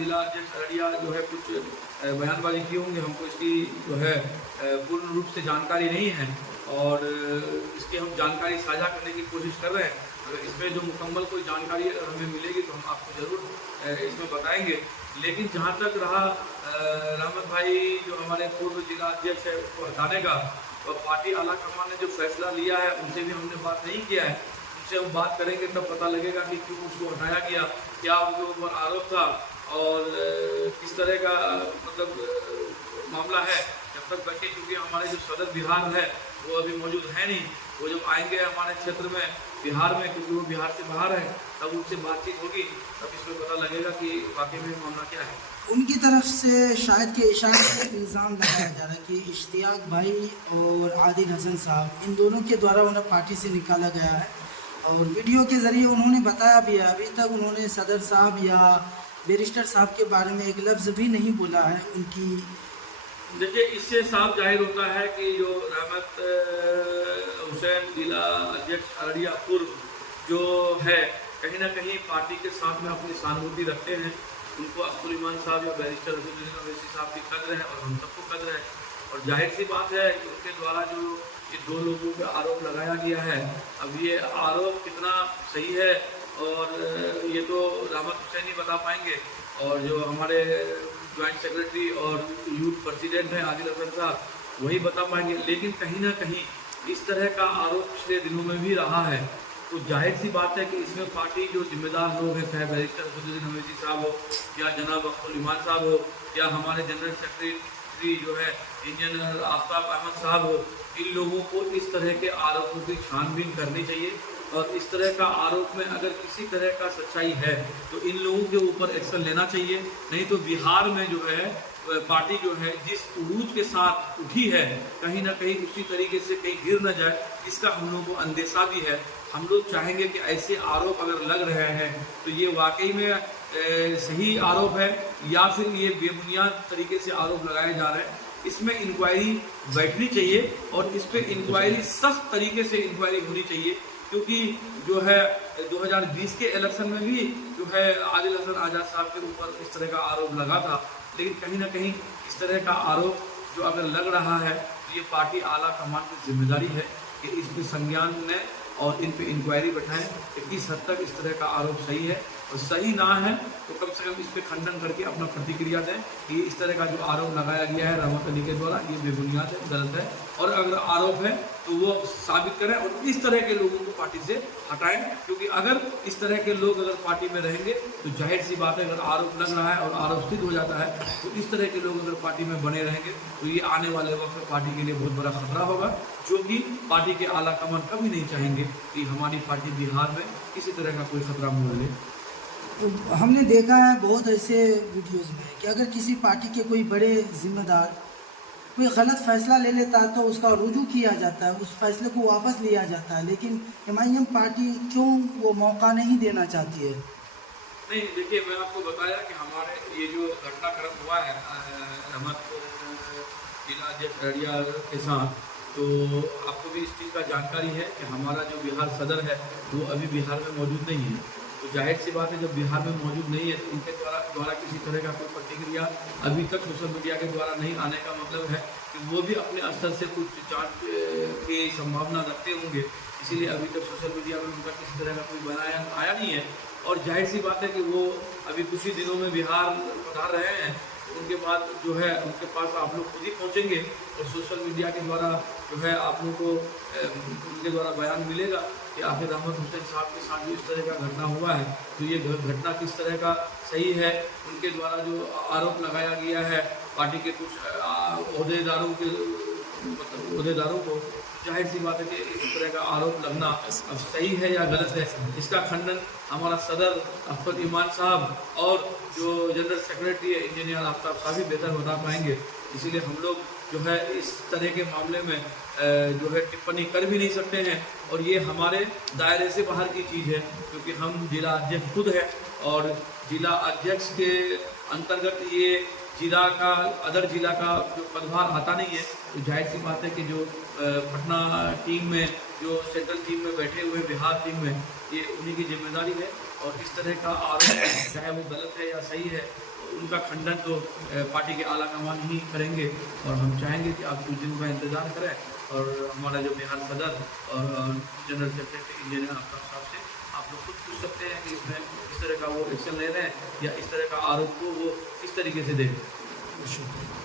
जिला अध्यक्ष अररिया जो है कुछ बयानबाजी किए होंगे, हमको इसकी जो है पूर्ण रूप से जानकारी नहीं है और इसकी हम जानकारी साझा करने की कोशिश कर रहे हैं। अगर इसमें जो मुकम्मल कोई जानकारी हमें मिलेगी तो हम आपको ज़रूर इसमें बताएंगे। लेकिन जहाँ तक रहा रहमत भाई जो हमारे पूर्व जिला अध्यक्ष है उसको हटाने का, और पार्टी आला कमान ने जो फैसला लिया है उनसे भी हमने बात नहीं किया है। उनसे हम बात करेंगे तब पता लगेगा कि क्यों उसको हटाया गया, क्या उनके ऊपर आरोप था और किस तरह का मतलब मामला है। जब तक बैठे, क्योंकि हमारे जो सदर बिहार है वो अभी मौजूद है नहीं, वो जब आएंगे हमारे क्षेत्र में बिहार में, क्योंकि वो बिहार से बाहर है, तब उनसे बातचीत होगी, तब इसमें पता लगेगा कि वाकई में मामला क्या है। उनकी तरफ से शायद के इशारे से इल्ज़ाम लगाया जा रहा है कि इश्तियाक भाई और आदिल हसन साहब, इन दोनों के द्वारा उन्हें पार्टी से निकाला गया है और वीडियो के ज़रिए उन्होंने बताया भी है, अभी तक उन्होंने सदर साहब या बैरिस्टर साहब के बारे में एक लफ्ज़ भी नहीं बोला है उनकी। देखिए, इससे साफ जाहिर होता है कि जो रहमत हुसैन जिला अध्यक्ष अररिया पूर्व जो है, कहीं ना कहीं पार्टी के साथ में अपनी सहानुभूति रखते हैं। उनको अब्दुल ईमान साहब या बैरिस्टर असदुद्दीन ओवैसी साहब की कद्र है और हम सबको कद्र है। और जाहिर सी बात है कि उनके द्वारा जो ये दो लोगों पे आरोप लगाया गया है, अब ये आरोप कितना सही है और ये तो रहमत हुसैन ही बता पाएंगे, और जो हमारे ज्वाइंट सेक्रेटरी और यूथ प्रेसिडेंट हैं आदिल हसन साहब, वही बता पाएंगे। लेकिन कहीं ना कहीं इस तरह का आरोप पिछले दिनों में भी रहा है, तो जाहिर सी बात है कि इसमें पार्टी जो जिम्मेदार लोग हैं, चाहे बैरिस्टर असदुद्दीन ओवैसी साहब हो या जनाब अब्दुल ईमान साहब हो या हमारे जनरल सेक्रेटरी जो है इंजीनियर आफ्ताब अहमद साहब हो, इन लोगों को इस तरह के आरोपों की छानबीन करनी चाहिए। और इस तरह का आरोप में अगर किसी तरह का सच्चाई है तो इन लोगों के ऊपर एक्शन लेना चाहिए। नहीं तो बिहार में जो है पार्टी जो है जिस उरूज के साथ उठी है, कहीं ना कहीं उसी तरीके से कहीं गिर न जाए, इसका हम लोगों को अंदेशा भी है। हम लोग चाहेंगे कि ऐसे आरोप अगर लग रहे हैं तो ये वाकई में सही आरोप है या फिर ये बेबुनियाद तरीके से आरोप लगाए जा रहे हैं। इसमें इंक्वायरी बैठनी चाहिए और इस पर इंक्वायरी सख्त तरीके से इंक्वायरी होनी चाहिए, क्योंकि जो है 2020 के इलेक्शन में भी जो है आदिल हसन आज़ाद साहब के ऊपर इस तरह का आरोप लगा था। लेकिन कहीं ना कहीं इस तरह का आरोप जो अगर लग रहा है तो ये पार्टी आला कमान की जिम्मेदारी है कि इस पर संज्ञान लें और इन पे इंक्वायरी बैठाएं कि किस हद तक इस तरह का आरोप सही है, और सही ना है तो कम से कम इस पे खंडन करके अपना प्रतिक्रिया दें कि इस तरह का जो आरोप लगाया गया है रहमत अली के द्वारा, ये बेबुनियाद है, गलत है। और अगर आरोप है तो वो साबित करें और इस तरह के लोगों को पार्टी से हटाएं, क्योंकि अगर इस तरह के लोग अगर पार्टी में रहेंगे तो जाहिर सी बात है, अगर आरोप लग रहा है और आरोप सिद्ध हो जाता है तो इस तरह के लोग अगर पार्टी में बने रहेंगे तो ये आने वाले वक्त में पार्टी के लिए बहुत बड़ा खतरा होगा, जो कि पार्टी के आला कमान कभी नहीं चाहेंगे कि हमारी पार्टी बिहार में किसी तरह का कोई खतरा मोल ले। तो हमने देखा है बहुत ऐसे वीडियोज़ में कि अगर किसी पार्टी के कोई बड़े जिम्मेदार कोई गलत फैसला ले लेता है तो उसका रुजू किया जाता है, उस फैसले को वापस लिया जाता है। लेकिन एमआईएम पार्टी क्यों वो मौका नहीं देना चाहती है? नहीं, देखिए, मैं आपको बताया कि हमारे ये जो घटनाक्रम हुआ है रहमत जिला अध्यक्ष अररिया के साथ, तो आपको भी इस चीज़ का जानकारी है कि हमारा जो बिहार सदर है वो अभी बिहार में मौजूद नहीं है। तो जाहिर सी बात है, जब बिहार में मौजूद नहीं है तो उनके द्वारा किसी तरह का कोई प्रतिक्रिया अभी तक सोशल मीडिया के द्वारा नहीं आने का मतलब है कि वो भी अपने स्तर से कुछ जांच की संभावना रखते होंगे, इसीलिए अभी तक सोशल मीडिया में उनका किसी तरह का कोई बनाया आया नहीं है। और जाहिर सी बात है कि वो अभी कुछ ही दिनों में बिहार पधार रहे हैं, उनके बाद जो है उनके पास आप लोग खुद ही पहुँचेंगे और सोशल मीडिया के द्वारा जो है आप लोग को उनके द्वारा बयान मिलेगा कि आखिर रहमत हुसैन साहब के साथ जो इस तरह का घटना हुआ है तो ये घटना किस तरह का सही है। उनके द्वारा जो आरोप लगाया गया है पार्टी के कुछ ओहदेदारों को, जाहिर सी बात है कि इस तरह का आरोप लगना अब सही है या गलत है, इसका खंडन हमारा सदर अब्दुल ईमान साहब और जो जनरल सेक्रेटरी है इंजीनियर आफ्ताब साहब ही बेहतर बता पाएंगे। इसीलिए हम लोग जो है इस तरह के मामले में जो है टिप्पणी कर भी नहीं सकते हैं, और ये हमारे दायरे से बाहर की चीज़ है, क्योंकि हम जिला अध्यक्ष खुद है और जिला अध्यक्ष के अंतर्गत ये जिला का अदर जिला का जो पदभार आता नहीं है। तो जाहिर सी बात है कि जो पटना टीम में जो सेंट्रल टीम में बैठे हुए बिहार टीम में ये उन्हीं की जिम्मेदारी है, और इस तरह का आरोप चाहे वो गलत है या सही है उनका खंडन तो पार्टी के आला कमान ही करेंगे और हम चाहेंगे कि आप कुछ दिनों का इंतज़ार करें और हमारा जो बिहार सदर और जनरल सेक्रेटरी इंजीनियर अफसर साहब से आप लोग खुद पूछ सकते हैं कि इसमें इस तरह का वो एक्शन ले रहे हैं या इस तरह का आरोप को वो किस तरीके से देखें। शुक्रिया।